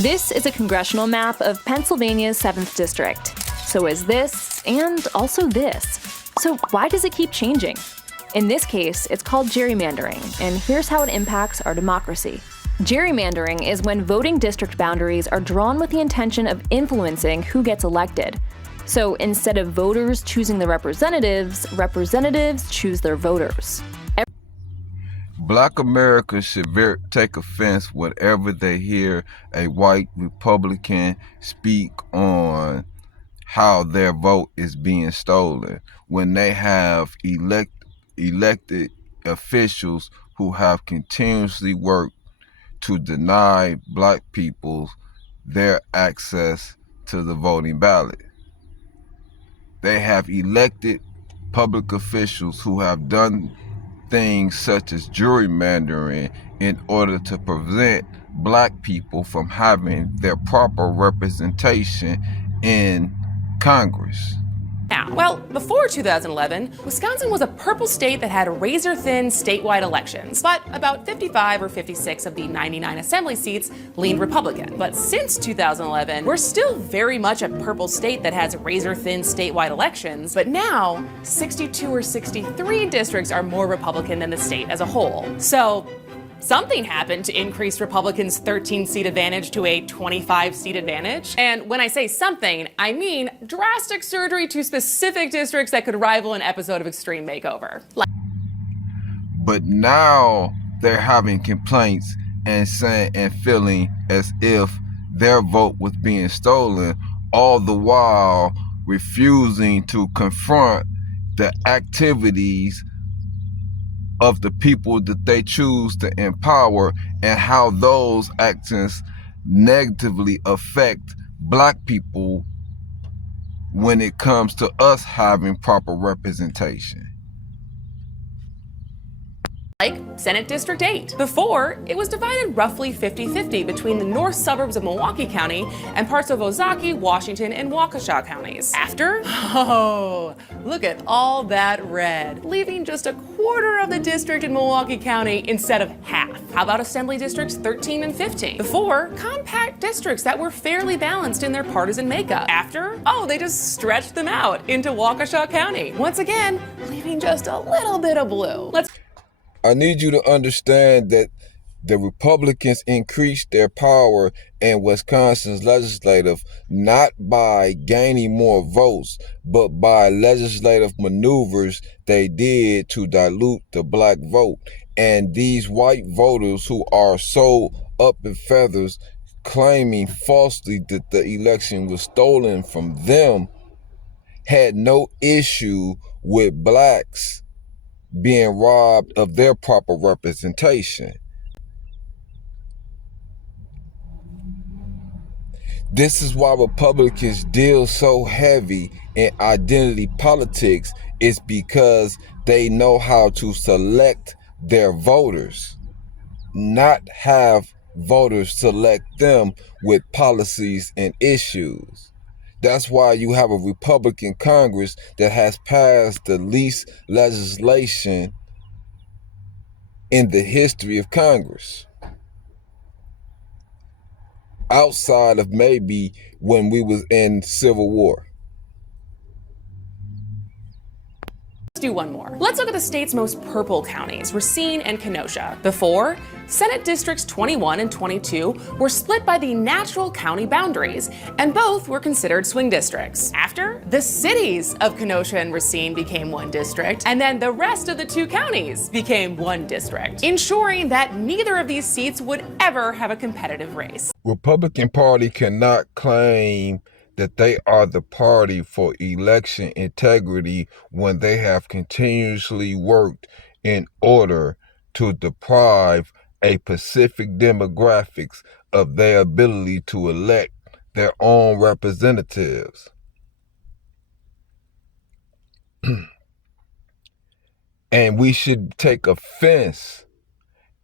This is a congressional map of Pennsylvania's 7th District. So is this, and also this. So why does it keep changing? In this case, it's called gerrymandering, and here's how it impacts our democracy. Gerrymandering is when voting district boundaries are drawn with the intention of influencing who gets elected. So instead of voters choosing the representatives, representatives choose their voters. Black Americans should take offense whenever they hear a white Republican speak on how their vote is being stolen when they have elected officials who have continuously worked to deny black people their access to the voting ballot. They have elected public officials who have done things such as gerrymandering in order to prevent black people from having their proper representation in Congress. Well, before 2011, Wisconsin was a purple state that had razor-thin statewide elections, but about 55 or 56 of the 99 assembly seats leaned Republican. But since 2011, we're still very much a purple state that has razor-thin statewide elections, but now 62 or 63 districts are more Republican than the state as a whole. So something happened to increase Republicans' 13-seat advantage to a 25-seat advantage. And when I say something, I mean drastic surgery to specific districts that could rival an episode of Extreme Makeover. But now they're having complaints and saying and feeling as if their vote was being stolen, all the while refusing to confront the activities of the people that they choose to empower and how those actions negatively affect black people when it comes to us having proper representation. Like Senate District 8. Before, it was divided roughly 50-50 between the north suburbs of Milwaukee County and parts of Ozaukee, Washington, and Waukesha counties. After, look at all that red, leaving just a quarter of the district in Milwaukee County instead of half. How about Assembly Districts 13 and 15? Before, compact districts that were fairly balanced in their partisan makeup. After, they just stretched them out into Waukesha County. Once again, leaving just a little bit of blue. I need you to understand that the Republicans increased their power in Wisconsin's legislative not by gaining more votes, but by legislative maneuvers they did to dilute the black vote. And these white voters who are so up in feathers claiming falsely that the election was stolen from them had no issue with blacks being robbed of their proper representation. This is why Republicans deal so heavy in identity politics, is because they know how to select their voters, not have voters select them with policies and issues. That's why you have a Republican Congress that has passed the least legislation in the history of Congress, outside of maybe when we was in Civil War. Let's do one more. Let's look at the state's most purple counties, Racine and Kenosha. Before, Senate Districts 21 and 22 were split by the natural county boundaries, and both were considered swing districts. After, the cities of Kenosha and Racine became one district, and then the rest of the two counties became one district, ensuring that neither of these seats would ever have a competitive race. Republican Party cannot claim that they are the party for election integrity when they have continuously worked in order to deprive a specific demographics of their ability to elect their own representatives. And we should take offense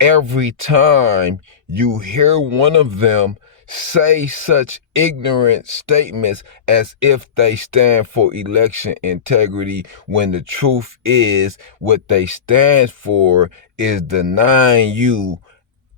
every time you hear one of them say such ignorant statements as if they stand for election integrity, when the truth is what they stand for is denying you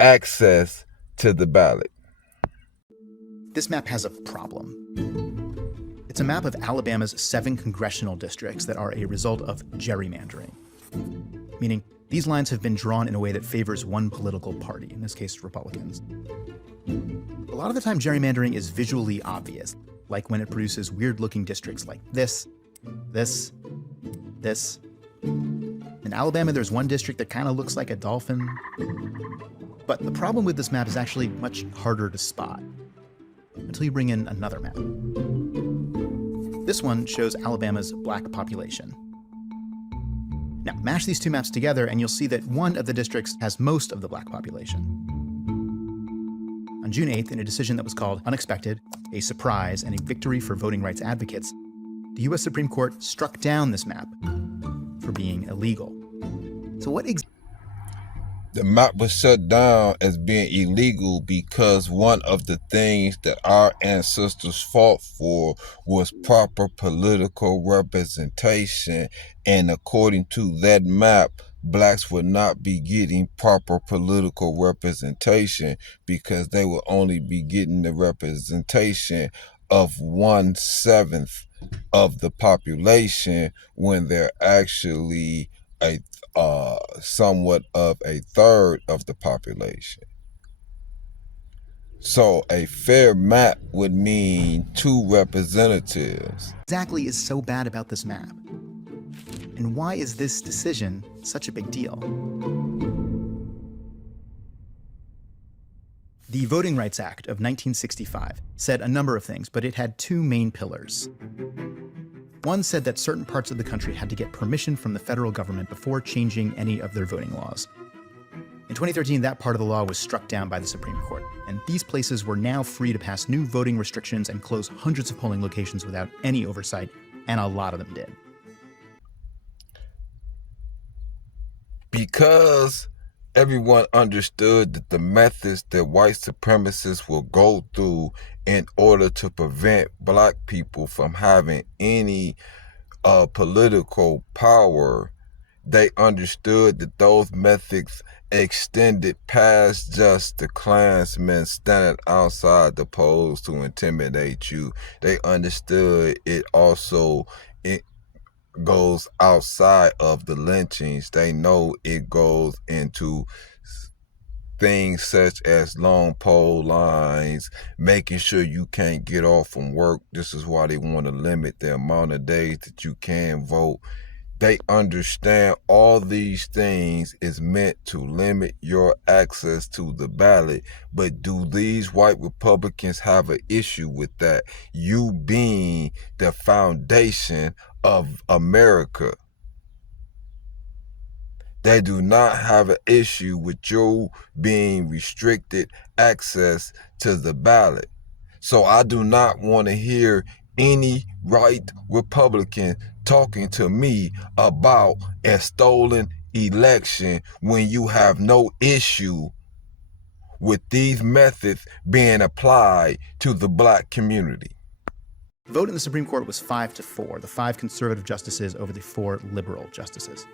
access to the ballot. this map has a problem. It's a map of Alabama's 7 congressional districts that are a result of gerrymandering, meaning these lines have been drawn in a way that favors one political party, in this case, Republicans. A lot of the time, gerrymandering is visually obvious, like when it produces weird-looking districts like this. In Alabama, there's one district that kind of looks like a dolphin. But the problem with this map is actually much harder to spot until you bring in another map. This one shows Alabama's black population. Now, mash these two maps together and you'll see that one of the districts has most of the black population. On June 8th, in a decision that was called unexpected, a surprise, and a victory for voting rights advocates, the U.S. Supreme Court struck down this map for being illegal. So what exactly? The map was shut down as being illegal because one of the things that our ancestors fought for was proper political representation. And according to that map, blacks would not be getting proper political representation because they would only be getting the representation of 1/7 of the population when they're actually a somewhat of a third of the population. So a fair map would mean 2 representatives. Exactly is so bad about this map? And why is this decision such a big deal? The Voting Rights Act of 1965 said a number of things, but it had 2 main pillars. One said that certain parts of the country had to get permission from the federal government before changing any of their voting laws. In 2013, that part of the law was struck down by the Supreme Court, and these places were now free to pass new voting restrictions and close hundreds of polling locations without any oversight, and a lot of them did. Because everyone understood that the methods that white supremacists will go through in order to prevent black people from having any political power, they understood that those methods extended past just the Klansmen standing outside the polls to intimidate you. They understood it also goes outside of the lynchings. They know it goes into things such as long poll lines, making sure you can't get off from work. This is why they want to limit the amount of days that you can vote. They understand all these things is meant to limit your access to the ballot. But do these white Republicans have an issue with that? You being the foundation of America. They do not have an issue with you being restricted access to the ballot. So I do not want to hear any right Republican talking to me about a stolen election when you have no issue with these methods being applied to the black community. The vote in the Supreme Court was 5-4, the 5 conservative justices over the 4 liberal justices.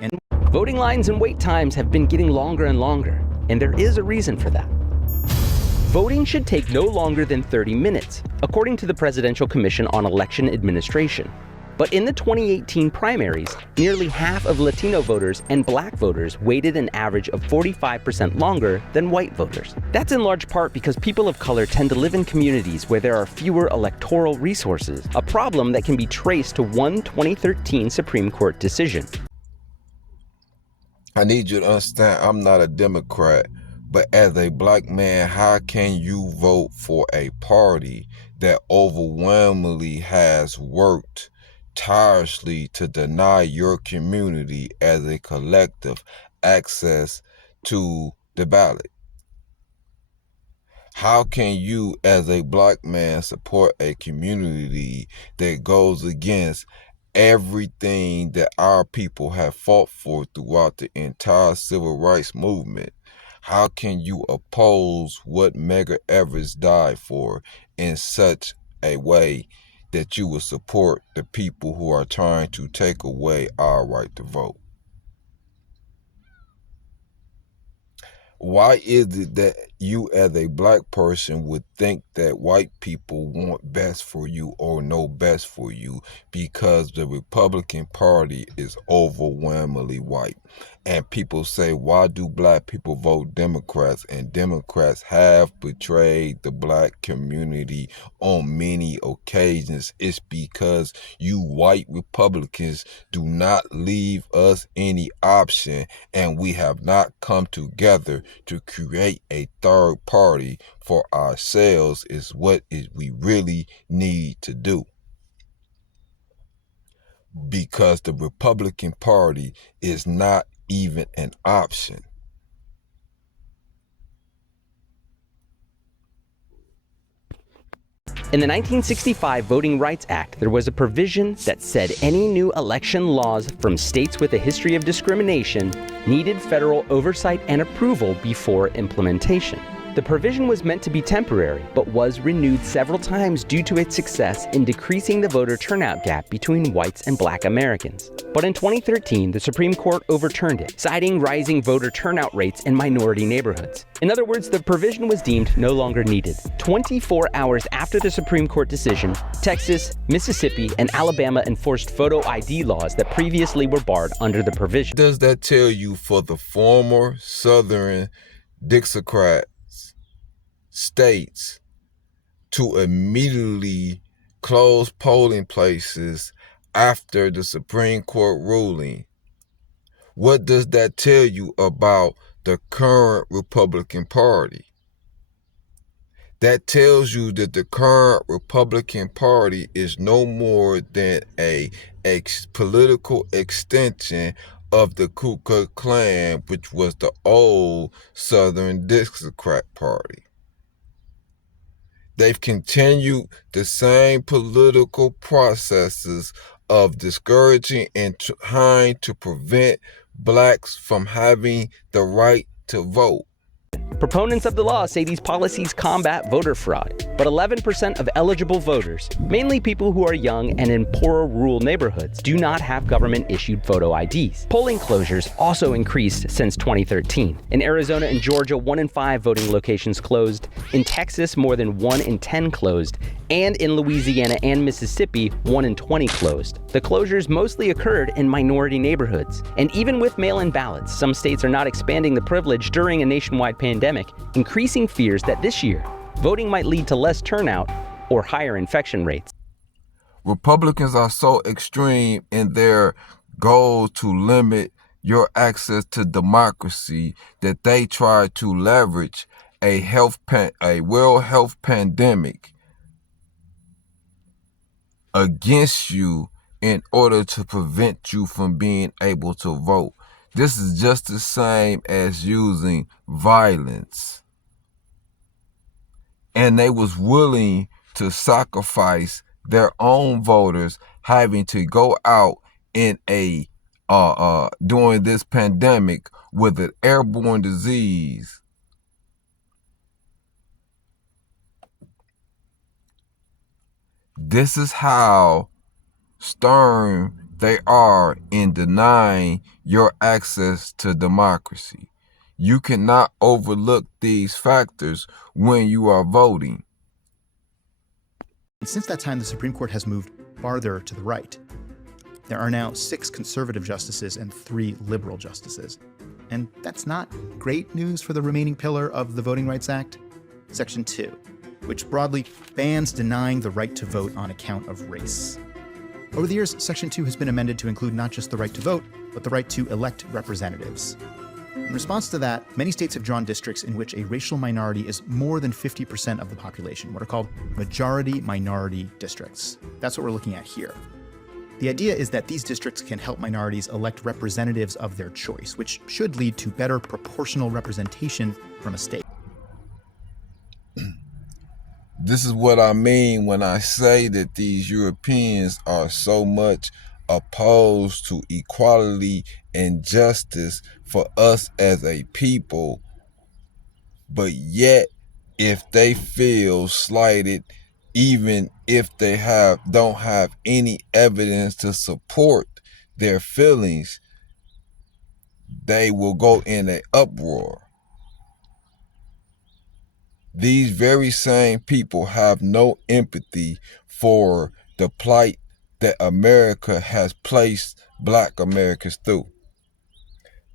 And voting lines and wait times have been getting longer and longer, and there is a reason for that. Voting should take no longer than 30 minutes, according to the Presidential Commission on Election Administration. But in the 2018 primaries, nearly half of Latino voters and black voters waited an average of 45% longer than white voters. That's in large part because people of color tend to live in communities where there are fewer electoral resources, a problem that can be traced to one 2013 Supreme Court decision. I need you to understand, I'm not a Democrat, but as a black man, how can you vote for a party that overwhelmingly has worked tirelessly to deny your community as a collective access to the ballot? How can you as a black man support a community that goes against everything that our people have fought for throughout the entire civil rights movement? How can you oppose what Medgar Evers died for in such a way that you will support the people who are trying to take away our right to vote? Why is it that you as a black person would think that white people want best for you or know best for you? Because the Republican Party is overwhelmingly white. And people say, why do black people vote Democrats? And Democrats have betrayed the black community on many occasions. It's because you white Republicans do not leave us any option, and we have not come together to create a third party for ourselves is what we really need to do. Because the Republican Party is not even an option. In the 1965 Voting Rights Act, there was a provision that said any new election laws from states with a history of discrimination needed federal oversight and approval before implementation. The provision was meant to be temporary, but was renewed several times due to its success in decreasing the voter turnout gap between whites and black Americans. But in 2013, the Supreme Court overturned it, citing rising voter turnout rates in minority neighborhoods. In other words, the provision was deemed no longer needed. 24 hours after the Supreme Court decision, Texas, Mississippi, and Alabama enforced photo ID laws that previously were barred under the provision. What does that tell you for the former Southern Dixiecrat states to immediately close polling places after the Supreme Court ruling? What does that tell you about the current Republican Party? That tells you that the current Republican Party is no more than a political extension of the Ku Klux Klan, which was the old Southern Dixiecrat Party. They've continued the same political processes of discouraging and trying to prevent blacks from having the right to vote. Proponents of the law say these policies combat voter fraud, but 11% of eligible voters, mainly people who are young and in poorer rural neighborhoods, do not have government-issued photo IDs. Polling closures also increased since 2013. In Arizona and Georgia, 1 in 5 voting locations closed. In Texas, more than 1 in 10 closed. And in Louisiana and Mississippi, 1 in 20 closed. The closures mostly occurred in minority neighborhoods. And even with mail-in ballots, some states are not expanding the privilege during a nationwide pandemic, increasing fears that this year, voting might lead to less turnout or higher infection rates. Republicans are so extreme in their goal to limit your access to democracy that they try to leverage a world health pandemic against you in order to prevent you from being able to vote. This is just the same as using violence. And they was willing to sacrifice their own voters having to go out in a during this pandemic with an airborne disease. This is how stern they are in denying your access to democracy. You cannot overlook these factors when you are voting. Since that time, the Supreme Court has moved farther to the right. There are now 6 conservative justices and 3 liberal justices. And that's not great news for the remaining pillar of the Voting Rights Act, Section 2, which broadly bans denying the right to vote on account of race. Over the years, Section 2 has been amended to include not just the right to vote, but the right to elect representatives. In response to that, many states have drawn districts in which a racial minority is more than 50% of the population, what are called majority-minority districts. That's what we're looking at here. The idea is that these districts can help minorities elect representatives of their choice, which should lead to better proportional representation from a state. This is what I mean when I say that these Europeans are so much opposed to equality and justice for us as a people, but yet if they feel slighted, even if they don't have any evidence to support their feelings, they will go in an uproar. These very same people have no empathy for the plight that America has placed Black Americans through.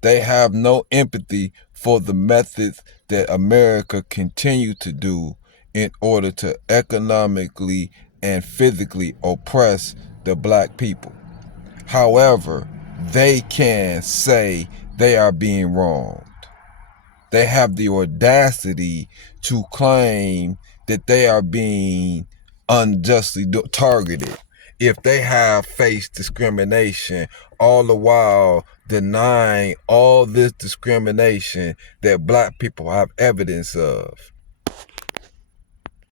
They have no empathy for the methods that America continue to do in order to economically and physically oppress the Black people. However, they can say they are being wronged. They have the audacity to claim that they are being unjustly targeted if they have faced discrimination, all the while denying all this discrimination that Black people have evidence of.